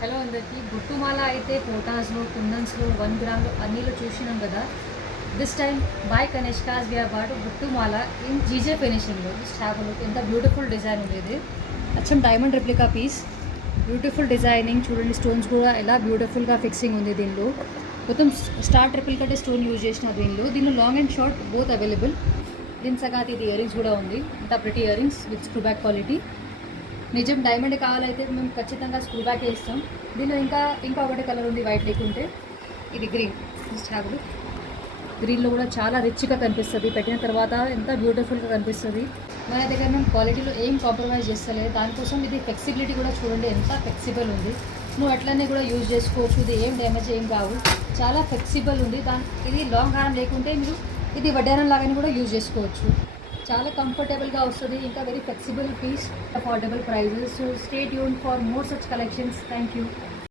Hello అందరికీ. గుట్టుమాల అయితే ఫోటాస్లో, కుందన్స్లో, 1 గ్రామ్లో అన్నిలో చూసినాం కదా. This time by Kanishka's we have bought గుట్టుమాల ఇన్ జీజే ఫినిషింగ్లో. Just have look. ఎంత బ్యూటిఫుల్ డిజైన్ ఉంది ఇది. అచ్చం diamond replica piece. Beautiful designing చూడండి. స్టోన్స్ కూడా ఎలా బ్యూటిఫుల్గా ఫిక్సింగ్ ఉంది దీనిలో. మొత్తం స్టార్ ట్రిపుల్ కట్టే స్టోన్ యూజ్ చేసిన దీనిలో long and short both available. దీని సగాతి ఇది ఇయర్ రింగ్స్ కూడా ఉంది. అంత pretty ear rings with screw back quality. నిజం డైమండ్ కావాలైతే మేము ఖచ్చితంగా స్క్రూ బ్యాక్ వేస్తాం. దీనిలో ఇంకా ఒకటే కలర్ ఉంది వైట్ లేకుంటే. ఇది గ్రీన్. Just have look. గ్రీన్లో కూడా చాలా రిచ్గా కనిపిస్తుంది. పెట్టిన తర్వాత ఎంత బ్యూటిఫుల్గా కనిపిస్తుంది. మన దగ్గర మేము క్వాలిటీలో ఏం కాంప్రమైజ్ చేస్తలేదు. దానికోసం ఇది ఫ్లెక్సిబిలిటీ కూడా చూడండి ఎంత ఫ్లెక్సిబుల్ ఉంది. నువ్వు అట్లనే కూడా యూజ్ చేసుకోవచ్చు. ఇది ఏం డ్యామేజ్ ఏం కావు. చాలా ఫ్లెక్సిబుల్ ఉంది. ఇది లాంగ్ హారం లేకుంటే మీరు ఇది వడ్డానం లాగానే కూడా యూజ్ చేసుకోవచ్చు. చాలా కంఫర్టబుల్గా వస్తుంది. ఇంకా very flexible piece, affordable prices. So stay tune for more such collections. Thank you.